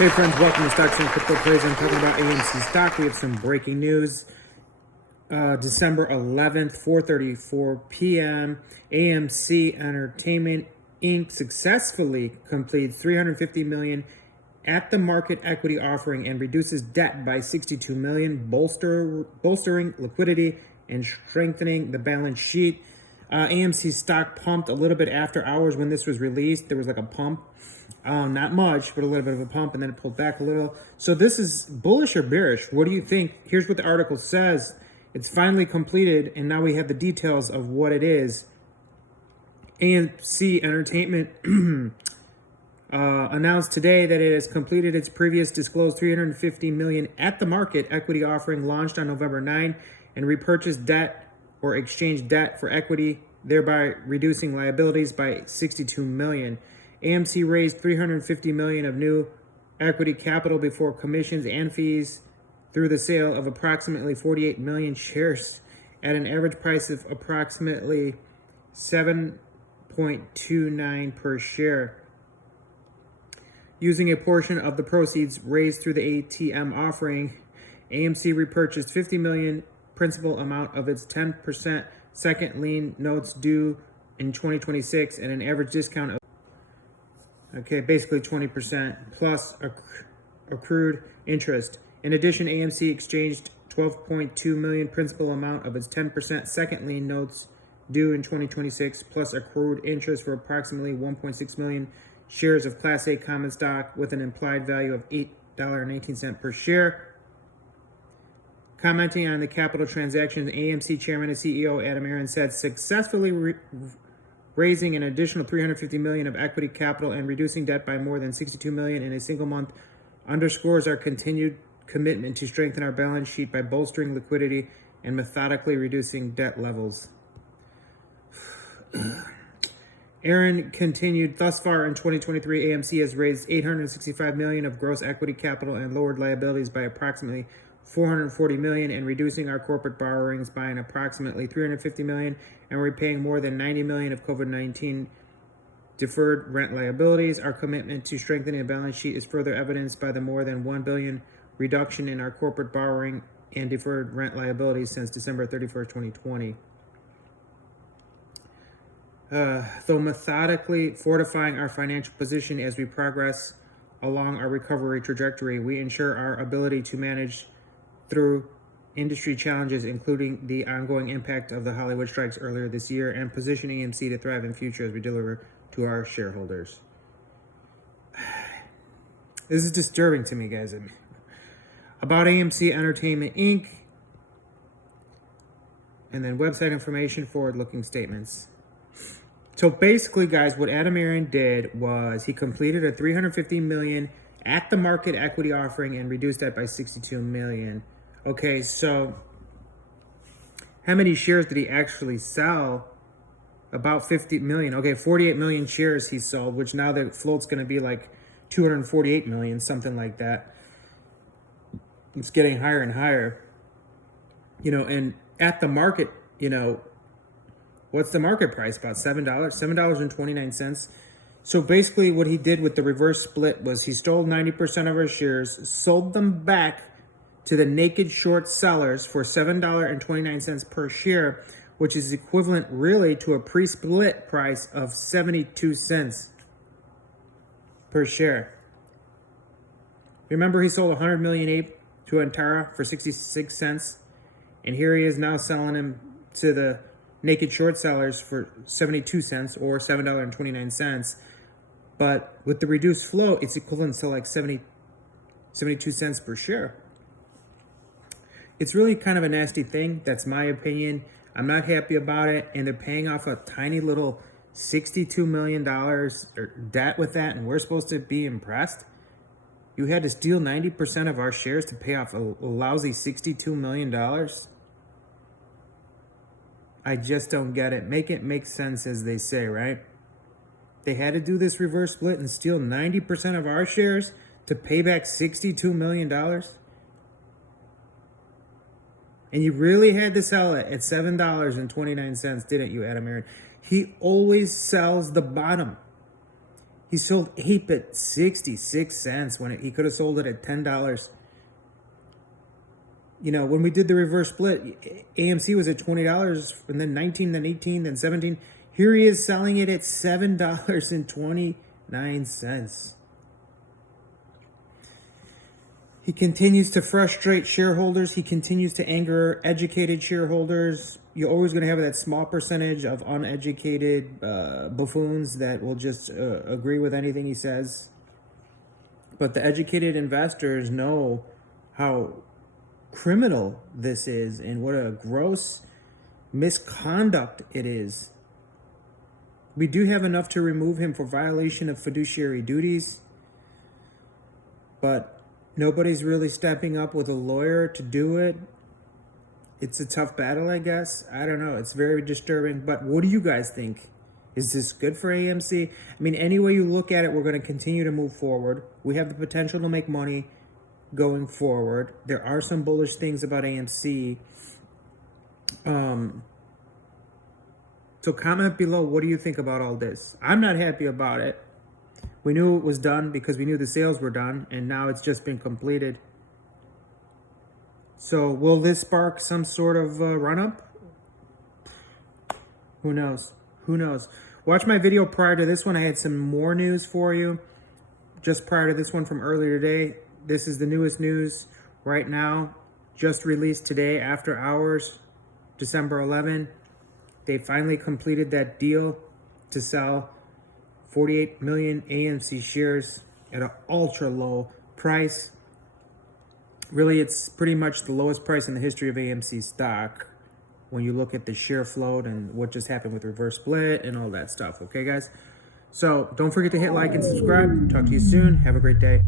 Hey friends, welcome to Stocks and Crypto Plays. I'm talking about AMC stock. We have some breaking news. December 11th, 4:34 p.m. AMC Entertainment Inc. successfully completes $350 million at the market equity offering and reduces debt by $62 million, bolstering liquidity and strengthening the balance sheet. AMC stock pumped a little bit after hours when this was released. There was like a pump. Not much, but a little bit of a pump, and then it pulled back a little. So this is bullish or bearish? What do you think? Here's what the article says. It's finally completed, and now we have the details of what it is. AMC Entertainment announced today that it has completed its previous disclosed $350 million at the market equity offering launched on November 9 and repurchased debt or exchanged debt for equity, thereby reducing liabilities by $62 million. AMC raised $350 million of new equity capital before commissions and fees through the sale of approximately 48 million shares at an average price of approximately $7.29 per share. Using a portion of the proceeds raised through the ATM offering, AMC repurchased $50 million principal amount of its 10% second lien notes due in 2026 at an average discount of basically 20% plus accrued interest. In addition, AMC exchanged $12.2 million principal amount of its 10% second lien notes due in 2026 plus accrued interest for approximately 1.6 million shares of Class A common stock with an implied value of $8.18 per share. Commenting on the capital transactions, AMC Chairman and CEO Adam Aron said successfully raising an additional $350 million of equity capital and reducing debt by more than $62 million in a single month underscores our continued commitment to strengthen our balance sheet by bolstering liquidity and methodically reducing debt levels. Aaron continued, thus far in 2023, AMC has raised $865 million of gross equity capital and lowered liabilities by approximately $440 million and reducing our corporate borrowings by an approximately $350 million and repaying more than $90 million of COVID-19 deferred rent liabilities. Our commitment to strengthening the balance sheet is further evidenced by the more than $1 billion reduction in our corporate borrowing and deferred rent liabilities since December 31st, 2020. Though methodically fortifying our financial position as we progress along our recovery trajectory, we ensure our ability to manage through industry challenges, including the ongoing impact of the Hollywood strikes earlier this year, and position AMC to thrive in future as we deliver to our shareholders. This is disturbing to me, guys. About AMC Entertainment Inc. And then website information, forward-looking statements. So basically, guys, what Adam Aron did was he completed a $350 million at the market equity offering and reduced that by $62 million. Okay, so how many shares did he actually sell? About 50 million. Okay, 48 million shares he sold, which now the float's going to be like 248 million, something like that. It's getting higher and higher. And at the market, what's the market price? About $7, $7.29. So basically what he did with the reverse split was he stole 90% of our shares, sold them back to the naked short sellers for $7.29 per share, which is equivalent really to a pre-split price of 72 cents per share. Remember, he sold 100 million ape to Antara for 66 cents, and here he is now selling him to the naked short sellers for 72 cents or $7.29. But with the reduced flow, it's equivalent to like 72 cents per share. It's really kind of a nasty thing. That's my opinion. I'm not happy about it. And they're paying off a tiny little $62 million debt with that. And we're supposed to be impressed. You had to steal 90% of our shares to pay off a lousy $62 million. I just don't get it. Make it make sense, as they say, right? They had to do this reverse split and steal 90% of our shares to pay back $62 million. And you really had to sell it at $7.29, didn't you, Adam Aron? He always sells the bottom. He sold APE at 66 cents when he could have sold it at $10. You know, when we did the reverse split, AMC was at $20 and then 19, then 18, then 17. Here he is selling it at $7.29. He continues to frustrate shareholders. He continues to anger educated shareholders. You're always going to have that small percentage of uneducated buffoons that will just agree with anything he says. But the educated investors know how criminal this is and what a gross misconduct it is. We do have enough to remove him for violation of fiduciary duties, but nobody's really stepping up with a lawyer to do it. It's a tough battle, I guess. I don't know. It's very disturbing. But what do you guys think? Is this good for AMC? I mean, any way you look at it, we're going to continue to move forward. We have the potential to make money going forward. There are some bullish things about AMC. So comment below, what do you think about all this? I'm not happy about it. We knew it was done because we knew the sales were done, and now it's just been completed. So will this spark some sort of run-up? Who knows? Who knows? Watch my video prior to this one. I had some more news for you just prior to this one from earlier today. This is the newest news right now, just released today after hours, December 11. They finally completed that deal to sell 48 million AMC shares at an ultra low price. Really, it's pretty much the lowest price in the history of AMC stock when you look at the share float and what just happened with reverse split and all that stuff. Okay, guys? So don't forget to hit like and subscribe. Talk to you soon. Have a great day.